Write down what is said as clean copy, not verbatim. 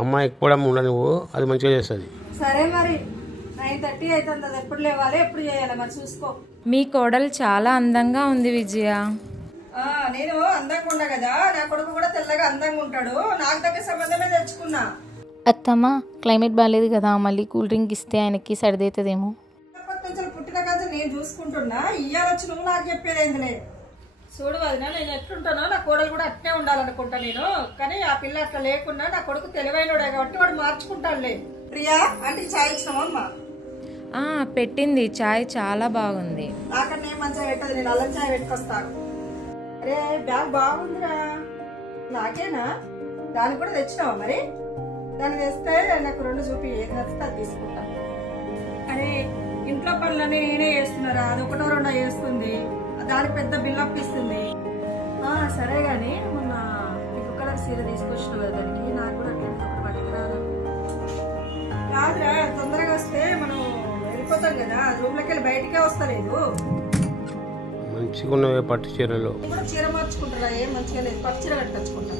అమ్మాయికి కూడా ఉండ నువ్వు, అది మంచిగా చేస్తుంది. సరే మరి 9:30 అవుతుంది, అది ఎప్పుడు లేవాలి ఎప్పుడు చేయాలి మరి చూసుకో. మీ కోడలు చాలా అందంగా ఉంది విజయ. నేను అందంగా ఉన్నా కదా, నా కొడుకు కూడా తెల్లగా అందంగా ఉంటాడు. నాకు దగ్గర సంబంధమే తెచ్చుకున్నా. అత్తమ్మ క్లైమేట్ బాగాలేదు కదా, మళ్ళీ కూల్ డ్రింక్ ఇస్తే ఆయనకి సర్దవుతుందేమో. పుట్టిన కాదు నేను చూసుకుంటున్నా, ఇయ్యాలొచ్చి నువ్వు నాకు చెప్పేది ఏందిలే. చూడు వదినా, నేను ఎట్లుంటానో నా కోడలు కూడా అట్నే ఉండాలనుకుంటా నేను. కానీ ఆ పిల్ల అట్లా లేకుండా నా కొడుకు తెలివైనడే కాబట్టి వాడు మార్చుకుంటాడులే. ప్రియా అంటే చాయ్ ఇచ్చినావమ్మా? పెట్టింది, చాయ్ చాలా బాగుంది. నాకన్నా ఏం మంచిగా పెట్టదు, నేను అల్లం చాయ్ పెట్టుకొస్తాను. అరే బ్యాగ్ బాగుందిరా, నాకేనా? దాన్ని కూడా తెచ్చినావా మరి? దాన్ని తెస్తే నాకు 2 చూపి, ఏది నచ్చితే అది తీసుకుంటా. అరే ఇంట్లో పనులన్నీ నేనే చేస్తున్నారా, అది 1 2 చేస్తుంది, దానికి పెద్ద బిల్డప్ ఇస్తుంది. సరే గాని మొన్న పింక్ కలర్ సీర తీసుకొచ్చినావు కదా, దానికి నాకు కూడా అట్లా ఒకటి పట్టుకురాదు. కాదురా, తొందరగా వస్తే మనం వెళ్ళిపోతాం కదా, రూమ్లోకి వెళ్ళి బయటికే వస్తలేదు. మంచిగా ఉన్నవే పట్టు చీరలు. కూడా చీర మార్చుకుంటారా? ఏం మంచిగా లేదు, పట్టు చీర కట్టుకొచ్చుకుంటా.